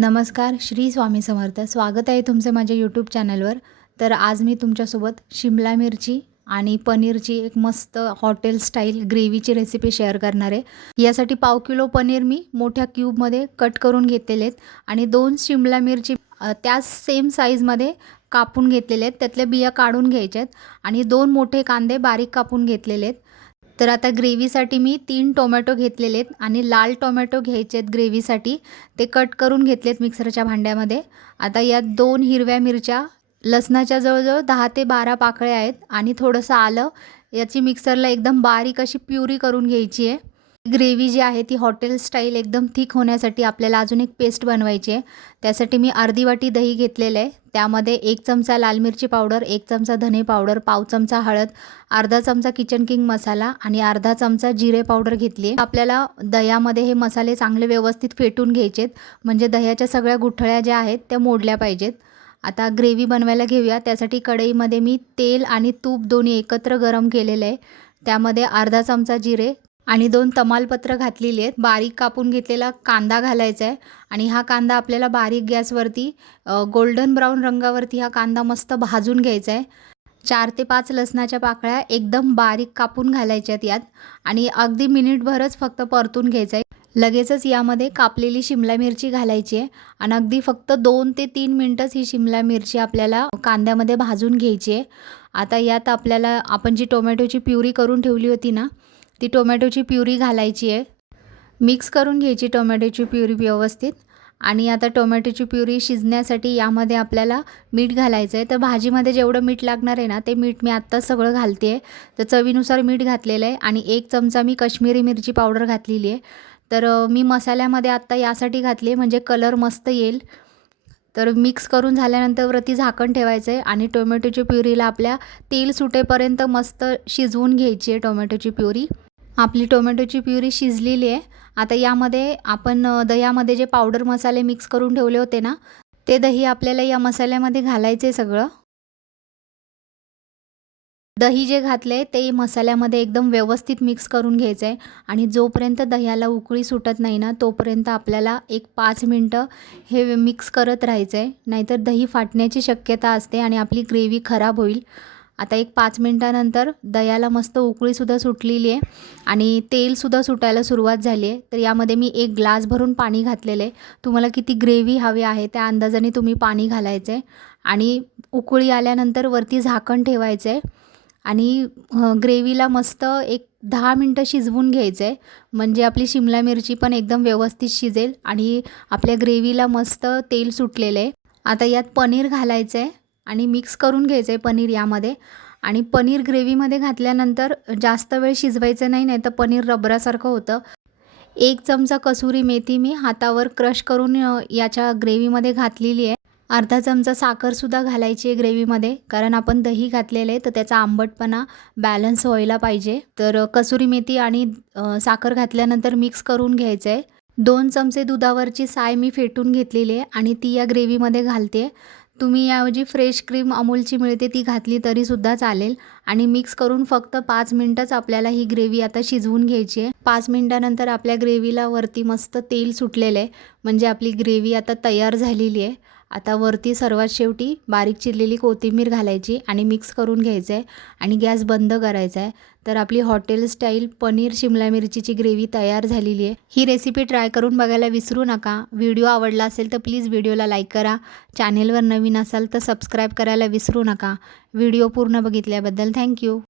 नमस्कार श्री स्वामी समर्थ. स्वागत आहे तुमचं माझ्या यूट्यूब चॅनलवर तर आज मी तुमच्यासोबत शिमला मिरची आणि पनीरची एक मस्त हॉटेल स्टाईल ग्रेव्हीची रेसिपी शेअर करणार आहे. यासाठी पाव किलो पनीर मी मोठ्या क्यूबमध्ये कट करून घेतलेले आहेत आणि दोन शिमला मिरची त्याच सेम साईजमध्ये कापून घेतलेले आहेत. त्यातल्या बिया काढून घ्यायच्या आहेत आणि दोन मोठे कांदे बारीक कापून घेतलेले आहेत. तर आता ग्रेव्हीसाठी मी तीन टोमॅटो घेतलेले आहेत आणि लाल टोमॅटो घ्यायचे आहेत ग्रेव्हीसाठी. ते कट करून घेतलेत मिक्सरच्या भांड्यामध्ये. आता यात दोन हिरव्या मिरच्या लसणाच्या जवळजवळ दहा ते बारा पाकळ्या आहेत आणि थोडंसं आलं. याची मिक्सरला एकदम बारीक अशी प्युरी करून घ्यायची आहे. ग्रेव्ही जी आहे ती हॉटेल स्टाईल एकदम थिक होण्यासाठी आपल्याला अजून एक पेस्ट बनवायची आहे. त्यासाठी मी अर्धी वाटी दही घेतलेलं आहे. त्यामध्ये एक चमचा लाल मिरची पावडर एक चमचा धने पावडर पाव चमचा हळद अर्धा चमचा किचन किंग मसाला आणि अर्धा चमचा जिरे पावडर घेतली आपल्याला दह्यामध्ये हे मसाले चांगले व्यवस्थित फेटून घ्यायचेत. म्हणजे दह्याच्या सगळ्या गुठळ्या ज्या आहेत त्या मोडल्या पाहिजेत. आता ग्रेव्ही बनवायला घेऊया. त्यासाठी कढईमध्ये मी तेल आणि तूप दोन्ही एकत्र गरम केलेलं आहे. त्यामध्ये अर्धा चमचा जिरे आणि दोन तमालपत्र घातलेली आहेत. बारीक कापून घेतलेला कांदा घालायचा आहे. आणि हा कांदा आपल्याला बारीक गॅसवरती गोल्डन ब्राऊन रंगावरती हा कांदा मस्त भाजून घ्यायचा आहे. चार ते पाच लसणाच्या पाकळ्या एकदम बारीक कापून घालायच्या आहेत यात. आणि अगदी मिनिटभरच फक्त परतून घ्यायचं आहे. लगेचच यामध्ये कापलेली शिमला मिरची घालायची आहे. आणि अगदी फक्त दोन ते तीन मिनटंच ही शिमला मिरची आपल्याला कांद्यामध्ये भाजून घ्यायची आहे. आता यात आपल्याला आपण जी टोमॅटोची प्युरी करून ठेवली होती ना ती टोमॅटोची प्युरी घालायची आहे. मिक्स करून घ्यायची टोमॅटोची प्युरी व्यवस्थित. आणि आता टोमॅटोची प्युरी शिजण्यासाठी यामध्ये आपल्याला मीठ घालायचं आहे. तर भाजीमध्ये जेवढं मीठ लागणार आहे ना ते मीठ मी आत्ताच सगळं घालते आहे. तर चवीनुसार मीठ घातलेलं आहे. आणि एक चमचा मी कश्मीरी मिरची पावडर घातलेली आहे. तर मी मसाल्यामध्ये आत्ता यासाठी घातली आहे म्हणजे कलर मस्त येईल. तर मिक्स करून झाल्यानंतर वरती झाकण ठेवायचं आहे. आणि टोमॅटोची प्युरीला आपल्या तेल सुटेपर्यंत मस्त शिजवून घ्यायची आहे टोमॅटोची प्युरी. आपली टोमॅटोची प्युरी शिजलेली आहे. आता यामध्ये आपण दह्यामध्ये जे पावडर मसाले मिक्स करून ठेवले होते ना ते दही आपल्याला या मसाल्यामध्ये घालायचे सगळं. दही जे घातले ते मसाल्यामध्ये एकदम व्यवस्थित मिक्स करून घ्यायचं आहे आणि जोपर्यंत दह्याला उकळी सुटत नाही ना तोपर्यंत आपल्याला एक पाच मिनटं हे मिक्स करत राहायचं आहे नाहीतर दही फाटण्याची शक्यता असते आणि आपली ग्रेव्ही खराब होईल. आता एक पाच मिनटानंतर दह्याला मस्त उकळीसुद्धा सुटलेली आहे आणि तेलसुद्धा सुटायला सुरुवात झाली आहे. तर यामध्ये मी एक ग्लास भरून पाणी घातलेलं आहे. तुम्हाला किती ग्रेव्ही हवी आहे त्या अंदाजाने तुम्ही पाणी घालायचं आहे. आणि उकळी आल्यानंतर वरती झाकण ठेवायचं आहे. आणि ग्रेव्हीला मस्त एक दहा मिनटं शिजवून घ्यायचं आहे. म्हणजे आपली शिमला मिरची पण एकदम व्यवस्थित शिजेल आणि आपल्या ग्रेव्हीला मस्त तेल सुटलेलं आहे. आता यात पनीर घालायचं आहे. आणि मिक्स करून घ्यायचं आहे पनीर यामध्ये. आणि पनीर ग्रेव्हीमध्ये घातल्यानंतर जास्त वेळ शिजवायचं नाही नाही तर पनीर रबरासारखं होतं. एक चमचा कसुरी मेथी मी हातावर क्रश करून याच्या ग्रेव्हीमध्ये घातलेली आहे. अर्धा चमचा साखरसुद्धा घालायची आहे ग्रेव्हीमध्ये कारण आपण दही घातलेलं आहे तर त्याचा आंबटपणा बॅलन्स व्हायला पाहिजे. तर कसुरी मेथी आणि साखर घातल्यानंतर मिक्स करून घ्यायचं आहे दोन चमचे दुधावरची साय मी फेटून घेतलेली आहे आणि ती या ग्रेव्हीमध्ये घालते. तुम्ही याऐवजी फ्रेश क्रीम अमूलची मिळते ती घातली तरीसुद्धा चालेल. आणि मिक्स करून फक्त पाच मिनटंच आपल्याला ही ग्रेव्ही आता शिजवून घ्यायची आहे. पाच मिनटानंतर आपल्या ग्रेव्हीला वरती मस्त तेल सुटलेलं आहे. म्हणजे आपली ग्रेव्ही आता तयार झालेली आहे. आता वरती सर्वात शेवटी बारीक चिरलेली कोथिंबीर घालायची आणि मिक्स करून घ्यायचं आहे. आणि गॅस बंद करायचा आहे. तर आपली हॉटेल स्टाईल पनीर शिमला मिरचीची ग्रेव्ही तयार झालेली आहे. ही रेसिपी ट्राय करून बघायला विसरू नका. व्हिडिओ आवडला असेल तर प्लीज व्हिडिओला लाईक करा. चॅनेलवर नवीन असाल तर सबस्क्राईब करायला विसरू नका. व्हिडिओ पूर्ण बघितल्याबद्दल थँक्यू.